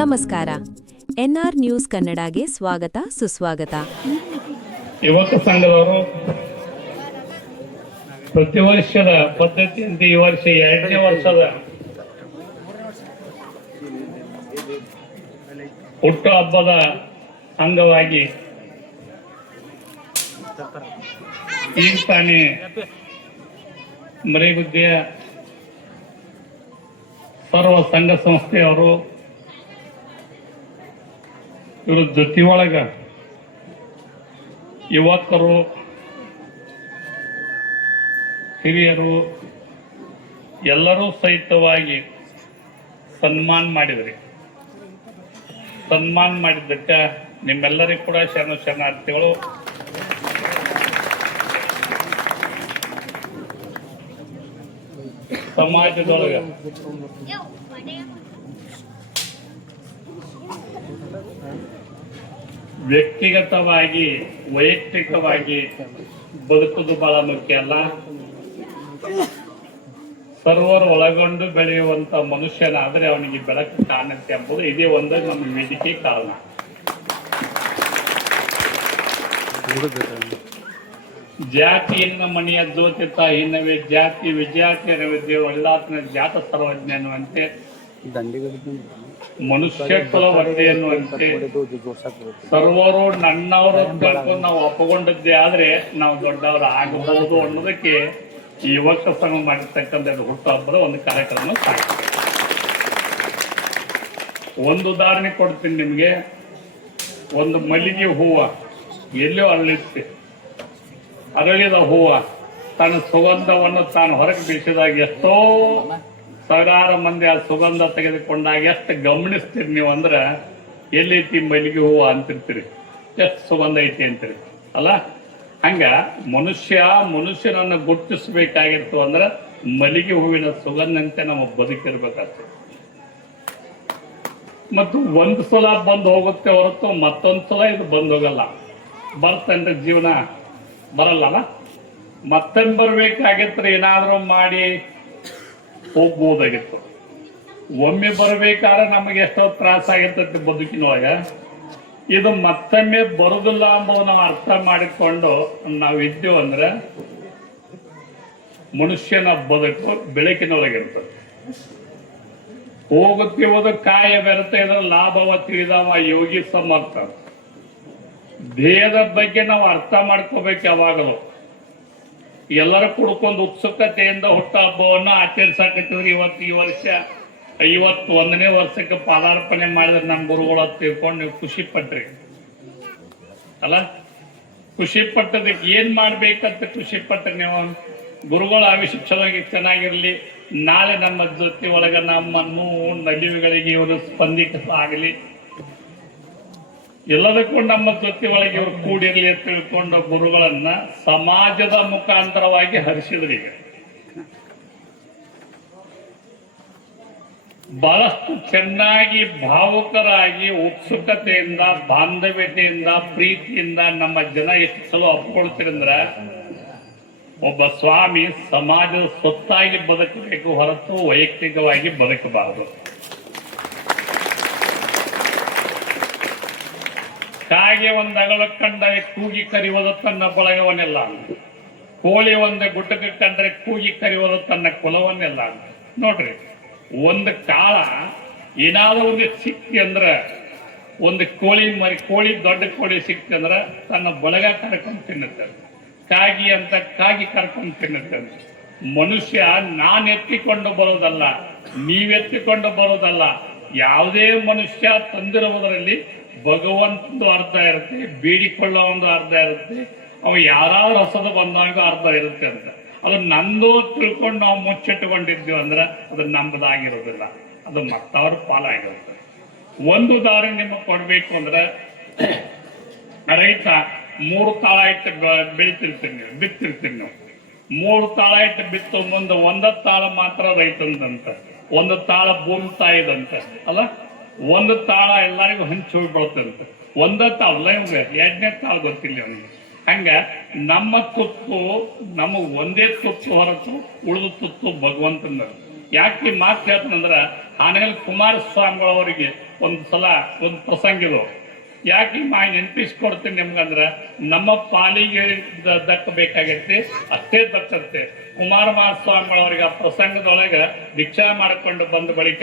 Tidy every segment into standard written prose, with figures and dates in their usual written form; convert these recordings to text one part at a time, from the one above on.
ನಮಸ್ಕಾರ. N R news ಕನ್ನಡಗೆ ಸ್ವಾಗತ ಸುಸ್ವಾಗತ. ಯುವಕ ಸಂಘದವರು ಪ್ರತಿ ವರ್ಷದ ಪದ್ಧತಿಯಂತೆ ಈ ವರ್ಷ 2ನೇ ವರ್ಷದ ಹುಟ್ಟು ಹಬ್ಬದ ಅಂಗವಾಗಿ ಈಗ ತಾನೇ ಮರಿಗುದ್ದಿಯ ಸರ್ವ ಸಂಘ ಸಂಸ್ಥೆಯವರು ಇವ್ರ ಜೊತೆ ಒಳಗ ಯುವಕರು ಹಿರಿಯರು ಎಲ್ಲರೂ ಸಹಿತವಾಗಿ ಸನ್ಮಾನ ಮಾಡಿದ್ರಿ. ಸನ್ಮಾನ ಮಾಡಿದ್ದಕ್ಕೆ ನಿಮ್ಮೆಲ್ಲರಿಗೂ ಕೂಡ ಶರಣಾರ್ಥಿಗಳು. ಸಮಾಜದೊಳಗ ವ್ಯಕ್ತಿಗತವಾಗಿ ವೈಯಕ್ತಿಕವಾಗಿ ಬದುಕುವುದು ಬಹಳ ಮುಖ್ಯ ಅಲ್ಲ. ಸರ್ವರು ಒಳಗೊಂಡು ಬೆಳೆಯುವಂತ ಮನುಷ್ಯನಾದ್ರೆ ಅವನಿಗೆ ಬೆಳಕು ಕಾಣುತ್ತೆ ಎಂಬುದು ಇದೇ ಒಂದು ನಮ್ಮ ವೇದಿಕೆ ಕಾರಣ. ಜಾತಿಯನ್ನ ಮಣಿಯ ಜ್ಯೋತಿತ ಹಿನ್ನವೇ ಜಾತಿ ವಿಜಾತಿಯ ವಿದ್ಯೆ ಒಳ್ಳಾತನ ಜಾತ ಸರ್ವಜ್ಞ ಎನ್ನುವಂತೆ ಮನುಷ್ಯ ಕುಲ ಒಂದೇ ಎನ್ನುವಂತೆ ಸರ್ವರು ನನ್ನವರು ಕಳ್ಕೊಂಡು ನಾವು ಒಪ್ಪಗೊಂಡದ್ದೇ ಆದ್ರೆ ನಾವು ದೊಡ್ಡವರು ಆಗಬಹುದು ಅನ್ನೋದಕ್ಕೆ ಈ ಯುವಕ ಸಂಘ ಮಾಡಿರ್ತಕ್ಕಂಥ ಹುಟ್ಟುಹಬ್ಬದ ಒಂದು ಕಾರ್ಯಕ್ರಮ ಸಾಕು. ಒಂದು ಉದಾಹರಣೆ ಕೊಡ್ತೀನಿ ನಿಮ್ಗೆ. ಒಂದು ಮಲ್ಲಿಗೆ ಹೂವ ಎಲ್ಲೋ ಅರಳಿತ್ತೆ. ಅರಳಿದ ಹೂವ ತನ್ನ ಸುಗಂಧವನ್ನು ತಾನು ಹೊರಗೆ ಬೀಸಿದಾಗ ಎಷ್ಟೋ ಸಾವಿರಾರು ಮಂದಿ ಆ ಸುಗಂಧ ತೆಗೆದುಕೊಂಡಾಗ ಎಷ್ಟು ಗಮನಿಸ್ತೀರಿ ನೀವು ಅಂದ್ರೆ ಎಲ್ಲೈತಿ ಮಲ್ಲಿಗೆ ಹೂವು ಅಂತಿರ್ತೀರಿ, ಎಷ್ಟು ಸುಗಂಧ ಐತಿ ಅಂತೀರಿ ಅಲ್ಲ. ಹಂಗ ಮನುಷ್ಯನನ್ನು ಗುರುತಿಸಬೇಕಾಗಿತ್ತು ಅಂದ್ರೆ ಮಲ್ಲಿಗೆ ಹೂವಿನ ಸುಗಂಧಂತೆ ನಮ್ಮ ಬದುಕಿರ್ಬೇಕಾಗ್ತದೆ. ಮತ್ತು ಒಂದು ಸಲ ಬಂದು ಹೋಗುತ್ತೆ ಹೊರತು ಮತ್ತೊಂದು ಸಲ ಇದು ಬಂದು ಹೋಗಲ್ಲ. ಬರ್ತಂದ್ರೆ ಜೀವನ ಬರಲ್ಲ. ಮತ್ತೊಂದು ಬರ್ಬೇಕಾಗಿತ್ತು ಏನಾದ್ರೂ ಮಾಡಿ ಹೋಗ್ಬೋದಾಗಿತ್ತು. ಒಮ್ಮೆ ಬರ್ಬೇಕಾದ್ರೆ ನಮಗೆ ಎಷ್ಟೋ ತ್ರಾಸ ಆಗಿರ್ತೈತಿ ಬದುಕಿನೊಳಗ. ಇದು ಮತ್ತೊಮ್ಮೆ ಬರುದಿಲ್ಲ ಎಂಬುದು ನಾವು ಅರ್ಥ ಮಾಡಿಕೊಂಡು ನಾವಿದ್ದೇವು ಅಂದ್ರೆ ಮನುಷ್ಯನ ಬದುಕು ಬೆಳಕಿನೊಳಗಿರ್ತದೆ. ಹೋಗುತ್ತಿರುವುದು ಕಾಯ ಬೆರೆತ ಇದರ ಲಾಭವ ತಿಳಿದವ ಯೋಗಿ ಸಮರ್ಥ. ದೇಹದ ಬಗ್ಗೆ ನಾವು ಅರ್ಥ ಮಾಡ್ಕೋಬೇಕು. ಯಾವಾಗಲೂ ಎಲ್ಲರೂ ಕುಡ್ಕೊಂಡು ಉತ್ಸುಕತೆಯಿಂದ ಹುಟ್ಟ ಹಬ್ಬವನ್ನು ಆಚರಿಸಾಕತ್ತಿದ್ರು. ಈ ವರ್ಷ 51ನೇ ವರ್ಷಕ್ಕೆ ಪಾದಾರ್ಪಣೆ ಮಾಡಿದ್ರೆ ನಮ್ಮ ಗುರುಗಳು ತಿಳ್ಕೊಂಡು ನೀವು ಖುಷಿ ಪಟ್ರಿ ಅಲ್ಲ. ಖುಷಿ ಪಟ್ಟದಕ್ಕೆ ಏನ್ ಮಾಡ್ಬೇಕಂತ ಖುಷಿ ಪಟ್ರಿ ನೀವು. ಗುರುಗಳ ಆವಿಷ್ಯ ಚೆನ್ನಾಗಿರ್ಲಿ. ನಾಳೆ ನಮ್ಮ ಜೊತೆ ಒಳಗ ನಮ್ಮನ್ನು ನಲಿವುಗಳಿಗೆ ಇವರು ಸ್ಪಂದಿಸಲಾಗಲಿ, ಎಲ್ಲದಕ್ಕೂ ನಮ್ಮ ಜೊತೆ ಒಳಗೆ ಇವರು ಕೂಡಿರ್ಲಿ ಅಂತ ತಿಳ್ಕೊಂಡು ಗುರುಗಳನ್ನ ಸಮಾಜದ ಮುಖಾಂತರವಾಗಿ ಹರಿಸಿದ್ರಿ. ಈಗ ಬಹಳಷ್ಟು ಚೆನ್ನಾಗಿ ಭಾವುಕರಾಗಿ ಉತ್ಸುಕತೆಯಿಂದ ಬಾಂಧವ್ಯತೆಯಿಂದ ಪ್ರೀತಿಯಿಂದ ನಮ್ಮ ಜನ ಎಷ್ಟು ಸಲ ಒಪ್ಕೊಳ್ತೀರಂದ್ರ ಒಬ್ಬ ಸ್ವಾಮಿ ಸಮಾಜದ ಸ್ವತ್ತಾಗಿ ಬದುಕಬೇಕು ಹೊರತು ವೈಯಕ್ತಿಕವಾಗಿ ಬದುಕಬಾರದು. ಕಾಗೆ ಒಂದು ಅಗಳ ಕಂಡರೆ ಕೂಗಿ ಕರೆಯುವುದು ತನ್ನ ಬಳಗವನ್ನೆಲ್ಲ. ಕೋಳಿ ಒಂದು ಗುಟ್ಟಕ್ಕೆ ಕಂಡ್ರೆ ಕೂಗಿ ಕರೆಯುವುದು ತನ್ನ ಕುಲವನ್ನೆಲ್ಲ. ನೋಡ್ರಿ, ಒಂದು ಕಾಳ ಏನಾದ್ರೂ ಒಂದು ಸಿಕ್ತಿ ಅಂದ್ರ, ಒಂದು ಕೋಳಿ ದೊಡ್ಡ ಕೋಳಿ ಸಿಕ್ತಿ ಅಂದ್ರ ತನ್ನ ಬಳಗ ಕರ್ಕೊಂಡು ತಿನ್ನುತ್ತೆ. ಕಾಗಿ ಕರ್ಕೊಂಡು ತಿನ್ನುತ್ತೆ. ಮನುಷ್ಯ ನಾನು ಎತ್ತಿಕೊಂಡು ಬರೋದಲ್ಲ, ನೀವೆತ್ತಿಕೊಂಡು ಬರೋದಲ್ಲ. ಯಾವುದೇ ಮನುಷ್ಯ ತಂದಿರುವುದರಲ್ಲಿ ಭಗವಂತಂದು ಅರ್ಥ ಇರುತ್ತೆ, ಬೇಡಿಕೊಳ್ಳೋ ಒಂದು ಅರ್ಥ ಇರುತ್ತೆ, ಅವ ಯಾರಾದ್ರೂ ಹೊಸದ ಬಂದಾಗ ಅರ್ಥ ಇರುತ್ತೆ ಅಂತ. ಅದು ನಂದು ತಿಳ್ಕೊಂಡು ನಾವು ಮುಚ್ಚಿಟ್ಟುಕೊಂಡಿದ್ದೀವಿ ಅಂದ್ರೆ ಅದು ನಮ್ಮದಾಗಿರೋದಿಲ್ಲ, ಅದು ಮತ್ತವ್ರ ಪಾಲಾಗಿರುತ್ತೆ. ಒಂದು ಉದಾಹರಣೆ ನಿಮಗೆ ಕೊಡ್ಬೇಕು ಅಂದ್ರೆ, ರೈತ 3 ತಾಳ ಇಟ್ಟು ಬಿತ್ತಿರ್ತೀನಿ ನೀವು. 3 ತಾಳ ಇಟ್ಟು ಬಿತ್ತು ಮುಂದೆ 1 ತಾಳ ಮಾತ್ರ ರೈತಂದಂತ, 1 ತಾಳ ಭೂಮಿ ತಾಯಿದಂತ ಅಲ್ಲ. 1 ತಾಳ ಎಲ್ಲರಿಗೂ ಹಂಚಿ ಹೋಗ್ಬಿಡ್ತಂತೆ. 1 ತಾಳ ಇವ್ಗೆ 2ನೇ ತಾಳ ಗೊತ್ತಿಲ್ಲ ಅವನಿಗೆ. ಹಂಗ ನಮ್ಮ ತುತ್ತು ನಮಗ್ ಒಂದೇ ತುತ್ತು ಹೊರತು ಉಳಿದ ತುತ್ತು ಭಗವಂತನ. ಯಾಕೆ ಈ ಮಾತು ಹೇಳ್ತಾನಂದ್ರ ಆನೇಲಿ ಕುಮಾರಸ್ವಾಮಿಗಳವರಿಗೆ ಒಂದು ಸಲ ಒಂದು ಪ್ರಸಂಗ ಇದು. ಯಾಕೆ ಈ ಮಾಹಿತಿ ನೆನಪಿಸ್ಕೊಡ್ತೀನಿ ನಿಮ್ಗಂದ್ರ ನಮ್ಮ ಪಾಲಿಗೆ ದಕ್ಕಬೇಕಾಗೈತಿ ಅಷ್ಟೇ ದಕ್ಕತ್ತೆ. ಕುಮಾರಸ್ವಾಮಿಗಳವರಿಗೆ ಆ ಪ್ರಸಂಗದೊಳಗ ಭಿಕ್ಷಾ ಮಾಡಿಕೊಂಡು ಬಂದ ಬಳಿಕ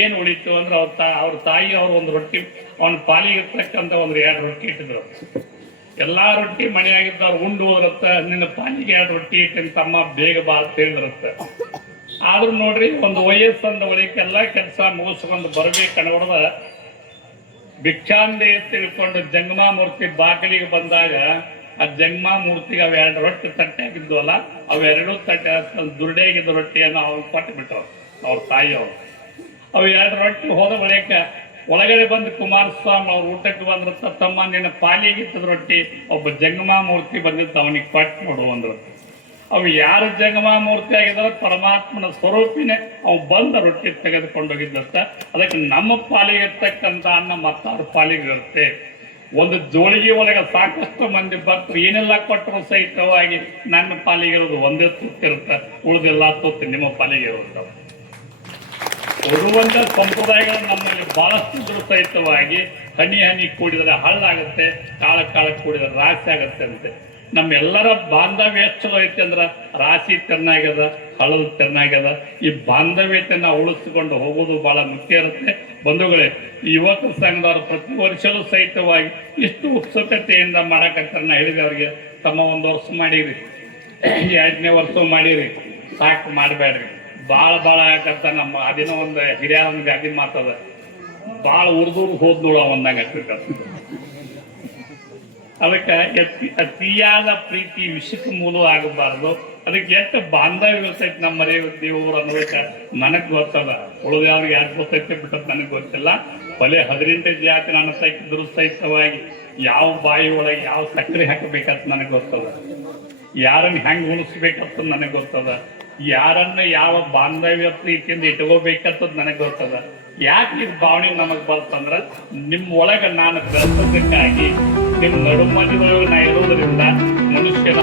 ಏನ್ ಉಳಿತು ಅಂದ್ರೆ ಅವ್ರ ತಾಯಿ ಅವ್ರು ಒಂದು ರೊಟ್ಟಿ ಅವನ ಪಾಲಿಗೆ ಇರ್ತಕ್ಕಂಥ ಒಂದು 2 ರೊಟ್ಟಿ ಇಟ್ಟಿದ್ರು. ಎಲ್ಲಾ ರೊಟ್ಟಿ ಮನೆಯಾಗಿದ್ದವ್ರು ಉಂಡು ಹೋದ್ರತ್ತ, ನಿನ್ನ ಪಾಲಿಗೆ 2 ರೊಟ್ಟಿ ಇಟ್ಟಿನ ತಮ್ಮ ಬೇಗ ಬಾ ಅಂತ ಹೇಳಿದ್ರತ್ತ. ಆದ್ರೂ ನೋಡ್ರಿ ಒಂದು ವಯಸ್ಸಂದ ಬಳಿಕ ಎಲ್ಲಾ ಕೆಲಸ ಮುಗಿಸ್ಕೊಂಡು ಬರ್ಬೇಕನ್ನೋದ ಭಿಕ್ಷಾಂದೆ ತಿಳ್ಕೊಂಡು ಜಂಗಮಾ ಮೂರ್ತಿ ಬಾಗಿಲಿಗೆ ಬಂದಾಗ ಆ ಜಂಗಮಾ ಮೂರ್ತಿಗೆ ಅವ್ 2 ರೊಟ್ಟಿ ತಟ್ಟೆ ಆಗಿದ್ವಲ್ಲ, ಅವೆರಡೂ ತಟ್ಟೆ ದುರ್ಡೆಗಿದ್ದ ರೊಟ್ಟಿಯನ್ನು ಅವ್ರು ಕೊಟ್ಟು ಬಿಟ್ಟರು ಅವ್ರ ತಾಯಿಯವರು. ಅವು 2 ರೊಟ್ಟಿ ಹೋದ ಬಳಿಕ ಒಳಗಡೆ ಬಂದು ಕುಮಾರಸ್ವಾಮಿ ಅವ್ರ ಊಟಕ್ಕೆ ಬಂದ್ರ ತಮ್ಮ ನಿನ್ನ ಪಾಲಿಗಿತ್ತದ ರೊಟ್ಟಿ ಒಬ್ಬ ಜಂಗಮಾ ಮೂರ್ತಿ ಬಂದಿದ್ದು ಅವನಿಗೆ ಕೊಟ್ಟು ನೋಡು ಅಂದ್ರು. ಅವು ಯಾರು ಜಂಗಮಾ ಮೂರ್ತಿ ಆಗಿದಾರ ಪರಮಾತ್ಮನ ಸ್ವರೂಪಿನೇ ಅವು ಬಂದ ರೊಟ್ಟಿ ತೆಗೆದುಕೊಂಡೋಗಿದ್ದತ್ತ. ಅದಕ್ಕೆ ನಮ್ಮ ಪಾಲಿಗೆ ಇರ್ತಕ್ಕಂಥ ಅನ್ನ ಮತ್ತವ್ರ ಪಾಲಿಗೆ ಇರುತ್ತೆ. ಒಂದು ಜೋಳಿಗೆ ಒಳಗೆ ಸಾಕಷ್ಟು ಮಂದಿ ಭಕ್ತರು ಏನೆಲ್ಲ ಕೊಟ್ಟರು ಸಹಿತವಾಗಿ ನನ್ನ ಪಾಲಿಗೆ ಇರೋದು ಒಂದೇ ತುತ್ತಿರುತ್ತೆ, ಉಳಿದೆಲ್ಲ ತುತ್ತು ನಿಮ್ಮ ಪಾಲಿಗೆ ಇರುತ್ತವೆ. ಕೊಡುವಂತ ಸಂಪ್ರದಾಯಗಳು ನಮ್ಮಲ್ಲಿ ಬಹಳಷ್ಟು ಸಹಿತವಾಗಿ ಹನಿ ಹನಿ ಕೂಡಿದರೆ ಹಳ್ಳಾಗುತ್ತೆ, ಕಾಳ ಕೂಡಿದರೆ ರಾಶಿ ಆಗತ್ತೆ ಅಂತೆ. ನಮ್ಮೆಲ್ಲರ ಬಾಂಧವ್ಯ ಎಷ್ಟು ಚಲೋ ಐತಿ ಅಂದ್ರ ರಾಶಿ ಚೆನ್ನಾಗ್ಯದ, ಹಳಲು ಚೆನ್ನಾಗ್ಯದ. ಈ ಬಾಂಧವ್ಯತೆ ನಾವು ಉಳಿಸಿಕೊಂಡು ಹೋಗೋದು ಬಹಳ ಮುಖ್ಯ ಇರುತ್ತೆ. ಬಂಧುಗಳೇ, ಯುವಕ ಸಂಘದವರು ಪ್ರತಿ ವರ್ಷಲೂ ಸಹಿತವಾಗಿ ಇಷ್ಟು ಉತ್ಸುಕತೆಯಿಂದ ಮಾಡಕಂತ ನಾ ಹೇಳಿದೆ ಅವ್ರಿಗೆ, ತಮ್ಮ 1 ವರ್ಷ ಮಾಡಿರಿ, 2ನೇ ವರ್ಷ ಮಾಡಿರಿ, ಸಾಕು ಮಾಡಬೇಡ್ರಿ. ಭಾಳ ಯಾಕಂತ ನಮ್ಮ ಅದಿನ ಒಂದು ಹಿರಿಯ ಒಂದು ಗಾದಿ ಮಾತದ, ಭಾಳ ಉರ್ದೂರ್ ಹೋದ್ ನೋಡ ಒಂದಂಗ ಅದಕ್ಕೆ ಅತಿಯಾದ ಪ್ರೀತಿ ವಿಷಕ್ಕೆ ಮೂಲ ಆಗಬಾರ್ದು. ಅದಕ್ಕೆ ಎಷ್ಟು ಬಾಂಧವ್ಯ ಇರ್ತೈತಿ ನಮ್ಮ ಮನೆ ದೇವರು ಅನ್ನೋದಕ್ಕೆ ನನಗ್ ಗೊತ್ತದ. ಉಳಿದವ್ರಿಗೆ ಯಾಕೆ ಗೊತ್ತೈತೆ ಬಿಟ್ಟದ್ ನನಗೆ ಗೊತ್ತಿಲ್ಲ. ಬಲೆ 18 ಜಾತಿ ನನ್ನ ಸಹಿತ ಸಹಿತವಾಗಿ ಯಾವ ಬಾಯಿ ಒಳಗೆ ಯಾವ ಸಕ್ಕರೆ ಹಾಕಬೇಕಂತ ನನಗೆ ಗೊತ್ತದ, ಯಾರನ್ನ ಹೆಂಗ್ ಉಳಿಸ್ಬೇಕಂತ ನನಗೆ ಗೊತ್ತದ, ಯಾರನ್ನ ಯಾವ ಬಾಂಧವ್ಯ ಪ್ರೀತಿಯಿಂದ ಇಟ್ಕೋಬೇಕಂತ ನನಗೆ ಗೊತ್ತದ. ಯಾಕೆ ಇದು ಭಾವನೆ ನಮಗ್ ಬರ್ತಂದ್ರ ನಿಮ್ ಒಳಗ ನಾನು ಬೆಳೆಸೋದಕ್ಕಾಗಿ ನಿಮ್ ನಡುಮನೆಯೊಳಗೆ ನಾ ಇರೋದ್ರಿಂದ ಮನುಷ್ಯನ